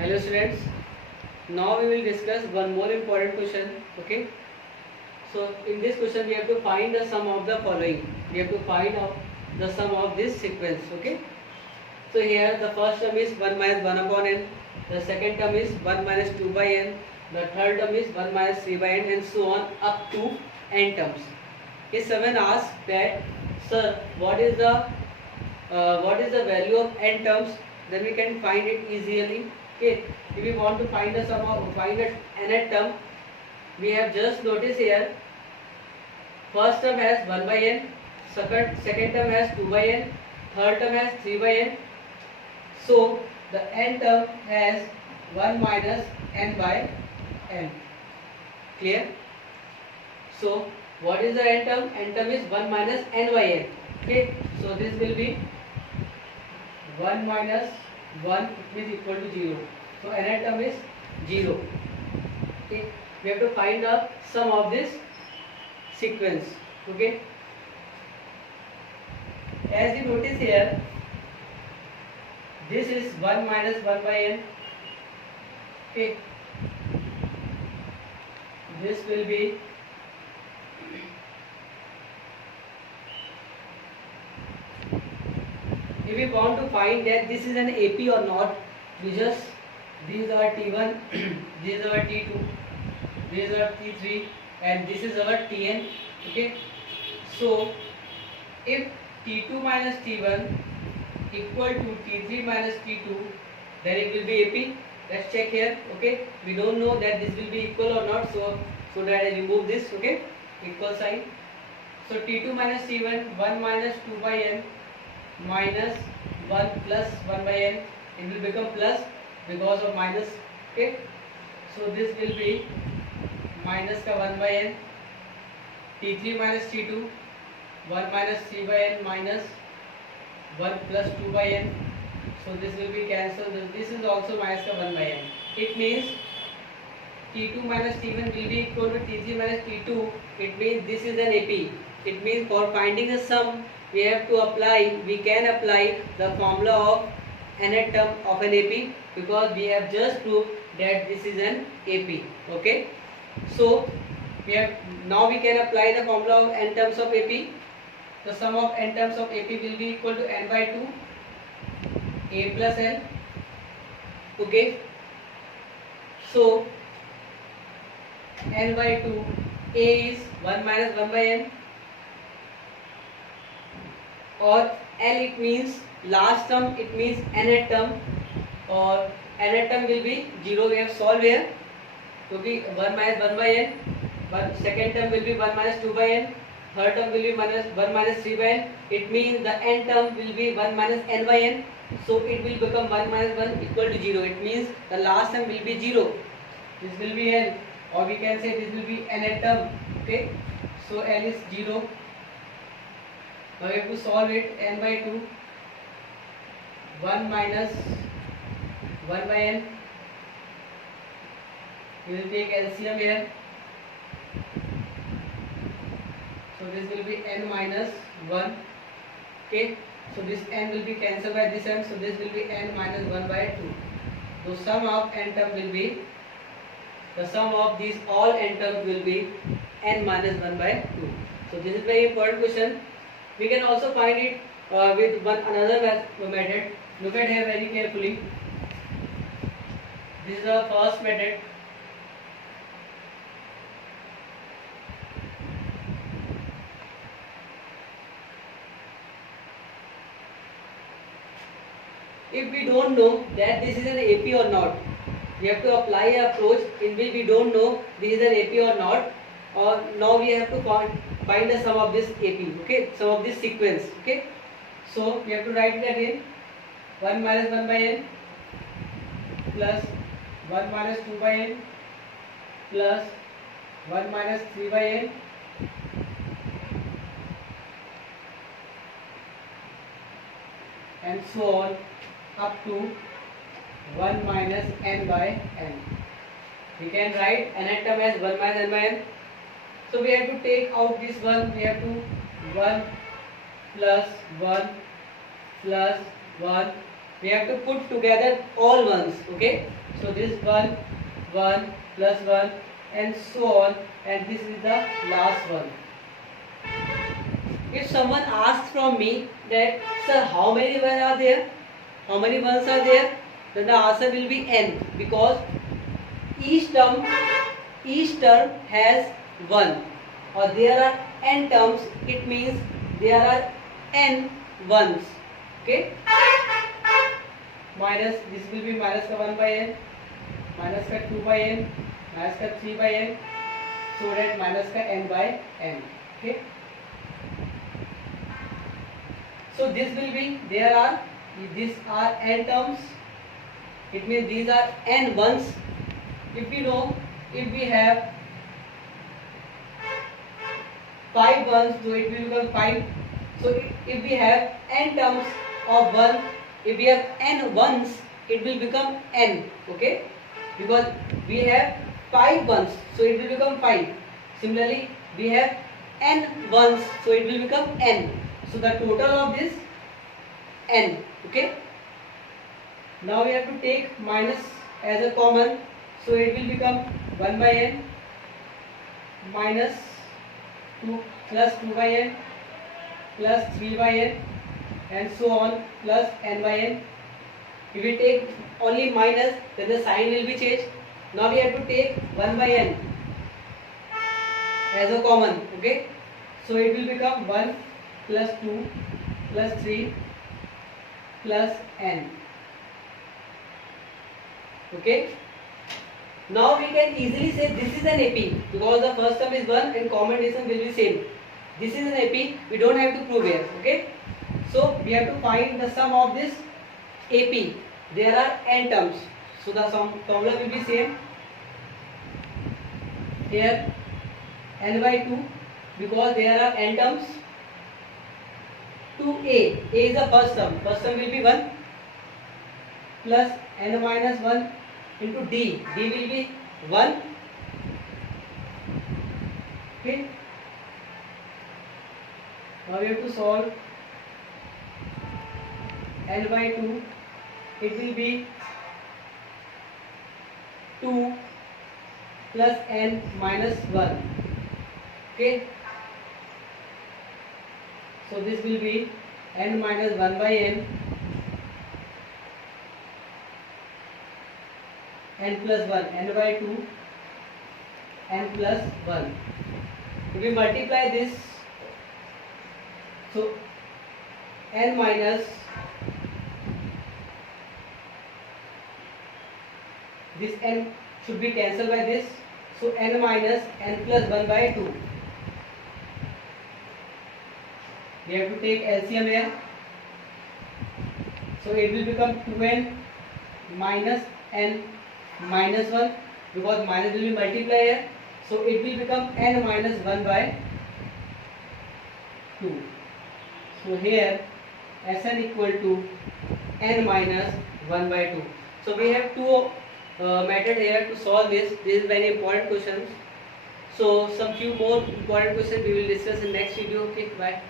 Hello students. Now we will discuss one more important question. Okay. So in this question we have to find the sum of the following. We have to find out the sum of this sequence. Okay. So here the first term is 1 minus 1 upon n. The second term is 1 minus 2 by n. The third term is 1 minus 3 by n, and so on up to n terms. If someone asks that, sir, what is the value of n terms, then we can find it easily. Okay, if we want to find the sum of find the nth term, we have just noticed here. First term has 1 by n, second term has 2 by n, third term has 3 by n. So the n term has 1 minus n by n. Clear? So what is the n term? N term is 1 minus n by n. Okay, so this will be 1 minus 1, it is equal to 0. So nth term is 0. Okay, we have to find the sum of this sequence. Okay, as you notice here, this is 1 minus 1 by n. Okay, this will be if we want to find that this is an AP or not, we just these are T1, these are T2, these are T3, and this is our Tn. Okay, so if T2 minus T1 equal to T3 minus T2, then it will be AP. Let's check here. Okay, we don't know that this will be equal or not, so that I remove this. Okay, equal sign. So T2 minus T1, 1 minus 2 by n minus 1 plus 1 by n, it will become plus because of minus. Okay, so this will be minus ka 1 by n. T3 minus T2, 1 minus 3 by n minus 1 plus 2 by n. So this will be cancelled. This is also minus ka 1 by n. It means T2 minus T1 will be equal to T3 minus T2. It means this is an AP. It means for finding a sum, we can apply the formula of nth term of an AP, because we have just proved that this is an AP. Okay, so now we can apply the formula of n terms of AP. The sum of n terms of AP will be equal to n by 2 a plus n. Okay, so n by 2, a is 1 minus 1 by n, or L it means last term, it means nth term, or nth term will be 0. We have solved here. Okay, 1 minus 1 by n, but second term will be 1 minus 2 by n, third term will be 1 minus 3 by n. It means the n term will be 1 minus n by n. So it will become 1 minus 1 equal to 0. It means the last term will be 0. This will be n, or we can say this will be nth term. Okay, so L is 0. Now we have to solve it. N by 2, 1 minus 1 by n. We will take LCM here. So this will be n minus 1. Okay, so this n will be cancelled by this n. So this will be n minus 1 by 2. So sum of n term will be, the sum of these all n terms will be n minus 1 by 2. So this is very important question. We can also find it with another method. Look at here very carefully. This is our first method. If we don't know that this is an AP or not, we have to apply an approach in which we don't know this is an AP or not, or now we have to find the sum of this AP. Okay, sum of this sequence. Okay, so we have to write it again. 1 minus 1 by n plus 1 minus 2 by n plus 1 minus 3 by n and so on up to 1 minus n by n. We can write nth term as 1 minus n by n. So we have to take out this one. We have to 1 plus 1 plus 1 we have to put together all ones. Okay, so this 1 1 plus 1 and so on, and this is the last one. If someone asks from me that, sir, how many ones are there, how many ones are there, then the answer will be n, because each term has 1, or there are n terms, it means there are n ones. Okay, minus, this will be minus का 1 by n, minus का 2 by n, minus का 3 by n, so that minus का n by n. Okay, so this will be, these are n terms, it means these are n ones. If you know, if we have 5 ones, so it will become 5. So if we have n terms of 1, if we have n ones, it will become n. Okay, because we have 5 ones, so it will become 5. Similarly, we have n ones, so it will become n. So the total of this n. Okay, now we have to take minus as a common, so it will become 1 by n minus 2 plus 2 by n plus 3 by n and so on plus n by n. If we take only minus, then the sign will be changed. Now we have to take 1 by n as a common. Okay, so it will become 1 plus 2 plus 3 plus n. Okay, now we can easily say this is an AP, because the first term is 1 and common distance will be same. This is an AP, we don't have to prove here. Okay, so we have to find the sum of this AP. There are n terms, so the formula will be same. Here n by 2, because there are n terms. To A is the first term will be 1 plus n minus 1 into D will be 1. Okay, now we have to solve n by 2, it will be 2 plus n minus 1. Okay, so this will be n minus 1 by n plus 1, n by 2, n plus 1. If we multiply this, so n minus this n should be cancelled by this, so n minus n plus 1 by 2. We have to take LCM here, so it will become 2n minus n minus 1, because minus will be multiplied here, so it will become n minus 1 by 2. So here Sn equal to n minus 1 by 2. So we have two methods here to solve this. This is very important questions. So some few more important questions we will discuss in next video. Okay, bye.